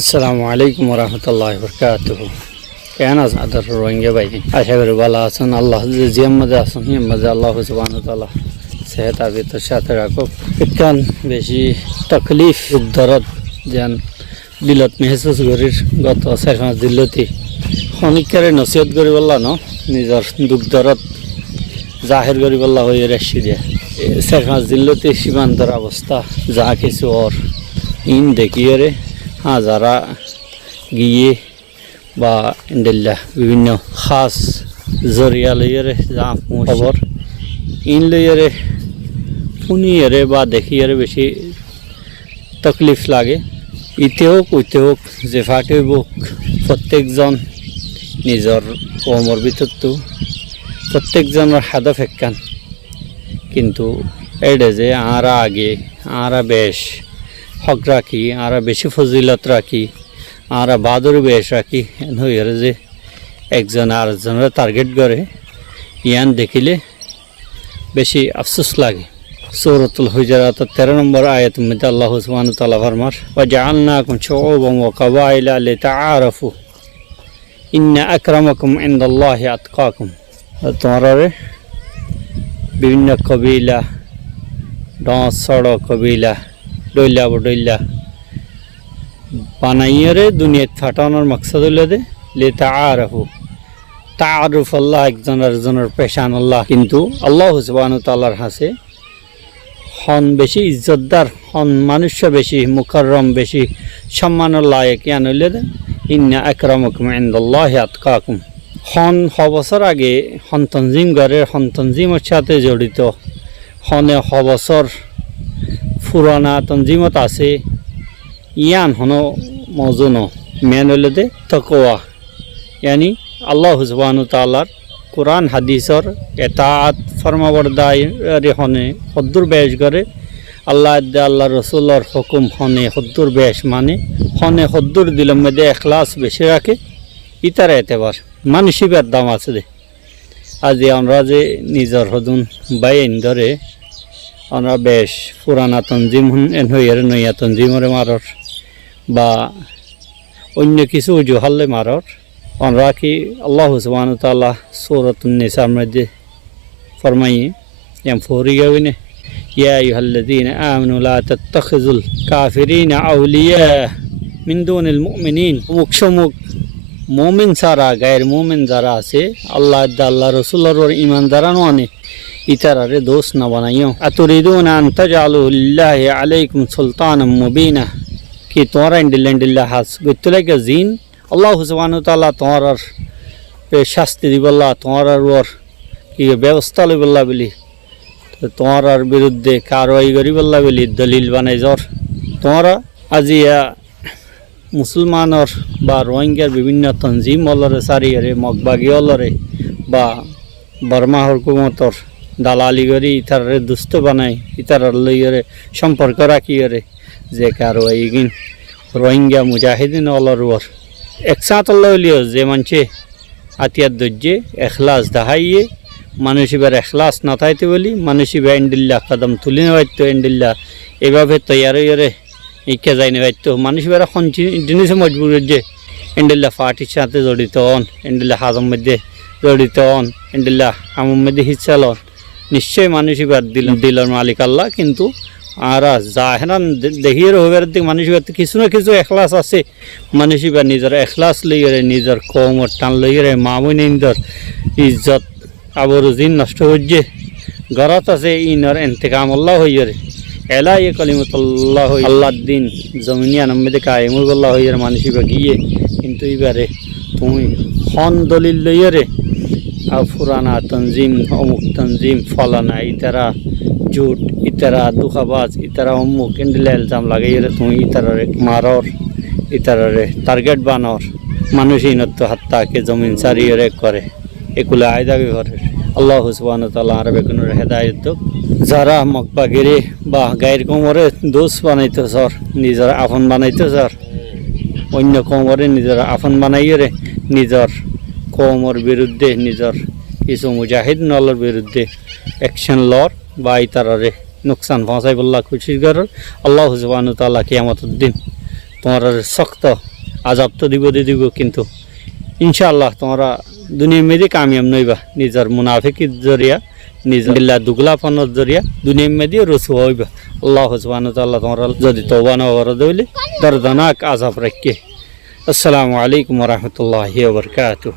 আসসালামু আলাইকুম রহমতুল্লাহি বরকাতুহু। কেন আছেন আদর রোহিঙ্গা ভাই? আশা করি ভালো আছেন। আল্লাহ যে মধ্যে আছেন এর মধ্যে আল্লাহ সুবহানাহু ওয়া তাআলা সেহত আফিয়তের সাথে রাখুক। একখান বেশি তকলিফ দরদ যেন দিলত মেহসুস করির গত 4-5 দিনলতি খনিকারে নসিহত করি বললা ন নিজের দুঃখ দরদ জাহির করি বললা হয়ে রেসি দিয়ে 4-5 দিনলতি সীমান্তর অবস্থা যা কিছু ওর ইন দেখিয়ে রে যারা গিয়ে বা ইন্ডিল্লা বিভিন্ন খাস জরিয়া লইয়ারে যা খবর ইন লইয়ারে শুনিয়ারে বা দেখিয়ারে বেশি তকলিফ লাগে। ইতে হোক উইতে হোক যে ফাটে হোক প্রত্যেকজন নিজের কমর ভিতরতো প্রত্যেকজনের হাদফ একখান, কিন্তু এডে যে আরা আগে আরা বেশ হক রাখি আরা বেশি ফজিলত রাখি আরা বাদর বেশ রাখি হইয়ারে যে একজন আরেকজনের টার্গেট করে ইয়ান দেখিলে বেশি আফসোস লাগে। সূরাতুল হুজুরাত 13 নম্বর আয়াতের মধ্যে আল্লাহ সুবহানাহু ওয়া তাআলা ফরমার ওয়া জাআলনাকুম শুউবান ওয়া কাবাইলা লিতাআরাফু ইন্না আকরামাকুম ইনদাল্লাহি আতকাকুম। তোমরা বিভিন্ন কবিলা ডস সড় কবিলা ডইলা বডইলা বানাইয়ারে দুনিয়াত ফাটানোর মাকসাদ হইল দে লিতাআরাফু তাআরুফ আল্লাহ একজন আরেকজনের পেশান আল্লাহ, কিন্তু আল্লাহ সুবহানাহু ওয়া তাআলার হাসে হন বেশি ইজ্জতদার হন মানুষ্য বেশি মুকাররম বেশি সম্মানের লায়ক ইয়ান হইলে দে ইন্না আকরামাকুম ইনদাল্লাহি আতকাকুম। হন বছর আগে হন তনজিম ঘরের হন তনজিমের সাথে জড়িত হনে বছর পুরানা তনজিমত আছে ইয়ান হন মৌজুন মেন হইলে দে তাকওয়া, ইয়ানি আল্লাহ সুবহানাহু ওয়া তাআলার কোরআন হাদিসর এতাআত ফরমাবরদারি হনে হদ্দুর বেশ করে আল্লাহ আল্লাহ রসুল্লার হুকুম হনে হদ্দুর বেশ মানে হনে হদ্দুর দিলের মধ্যে এখলাস বেশি রাখে ইতার এতেবার মানসিকের দাম আছে দে। আজ আমরা যে নিজের হদুন বাইন ধরে আমরা বেশ পুরানা তনজিম এন হইয়ারে নইয়া তনজিমরে মারর বা অন্য কিছু জোহাল্লে মারর আমরা কি আল্লাহ সুবহানাহু ওয়া তাআলা সূরাতুন নিসার মধ্যে ফরমাই এম ফরিয়া হইনে ইয়া আইয়ুহাল্লাযীনা আমানু লা তাত্তাখিযুল কাফিরিনা আউলিয়া মিন দুনিল মুমিনিন। মুকসমুক মুমিন ছাড়া গায়ের মুমিন যারা আছে আল্লাহ আল্লাহ রাসূলের ঈমান দারানো আনে ইতারারে দোষ না বানাইও। আতুরিদুনা আন তাজআলু লিল্লাহি আলাইকুম সুলতানাম মুবিনা, কি তোমরা ইন্ডিল্লা হাস গইতলাকে জিন আল্লাহ সুবহানাহু ওয়া তাআলা তোমার শাস্তি দিবল্লা তোমার ওর কি ব্যবস্থা লইবল্লা বলি তোমার বিরুদ্ধে কারওয়াই করিবল্লা বলি দলিল বানাই জ্বর তোমরা আজিয়া মুসলমানের বা রোহিঙ্গার বিভিন্ন তনজিম অলরে সারিয়ারে মগবাগি অলরে বা বর্মা হুকুমতর দালালি করি ইতারে দুস্থ বানাই ইতার লইয়ারে সম্পর্ক রাখিয়ারে যে কারওয়াই গিন রোহিঙ্গা মুজাহিদিন অলর ওর একসাথ লইলিও যে মানছে আতিয়ার ধৈর্যে এখলাস দাহাইয়ে মানুষ এবার এখলাস না থাইতে বলি মানুষ এবার এন্ডিল্লা কদম তুলি নেবাইতো এন্ডিল্লা এভাবে তৈয়ার হইয়ারে ইকে যাই নেবাইতো মানুষ এবার এখন জিনিসে মজবুর যে এন্ডিল্লা পার্টির সাথে জড়িত হন এন্ডিল্লা হাজম মধ্যে জড়িত হন এন্ডিল্লা আমার মধ্যে হিচ্ছা লন নিশ্চয়ই মানুষ এবার দিলর মালিক আল্লাহ, কিন্তু আর জাহেরান দেখিয়ে হইবার দিক মানুষ এবার কিছু না কিছু এখলাস আছে মানুষ এবার নিজের এখলাস লইয়ারে নিজের কমর টান লইয়ারে মামুনিন্দর ইজ্জত আবরুজিন নষ্ট হচ্ছে ঘরত আছে ইনর এন্তেকাম আল্লাহ হইয়ারে এলা ইয়ে কলিমতুল্লাহ আল্লাহ দিন জমিনিয়া নামে কায়েমুল্লাহ হইয়ারে মানুষ এবার গিয়ে, কিন্তু এবারে তুমি হন দলিল লইয়ারে ফুরানা তনজিম অমুক তনজিম ফলানা ইতারা জুট ইতারা দুখাবাজ ইতারা অমুক এন্ডিলা ইলজাম লাগাইয়ারে তুমি ইতারারে মারর ইতারারে টার্গেট বানর মানুষ ইনত হাত্তাকে জমিন সারিয়ে করে এগুলো আয়দাবি করে। আল্লাহ সুবহানাহু ওয়া তাআলা আর বেগুনের হেদায়েত হোক। যারা মকবাগিরি বা গায়ের কোমরে দোষ বানাইতে স্যার নিজের আপন বানাইতে স্যার অন্য কোমরে নিজের আপন বানাইয়ে নিজের কওমর বিরুদ্ধে নিজের কিছু মুজাহিদ নলর বিরুদ্ধে অ্যাকশন লর বা ইতারারে নুকসান পৌঁছাই বললা খুশি করার আল্লাহ সুবহানাহু ওয়া তাআলা কিয়ামতের দিন তোমরা শক্ত আজাব তো দিব কিন্তু ইনশাআল্লাহ তোমরা দুনিয়া মেদি কামিয়াব নইবা নিজের মুনাফিকির জরিয়া নিজের দুগলাপনের জরিয়া দুনিয়া মেদি রসুয়া হইবা আল্লাহ সুবহানাহু ওয়া তাআলা তোমরা যদি তওবা না করে দইলে দর্দনাক আযাব রাখে। আসসালামু আলাইকুম ওয়া রাহমাতুল্লাহি ওয়া বারাকাতুহু।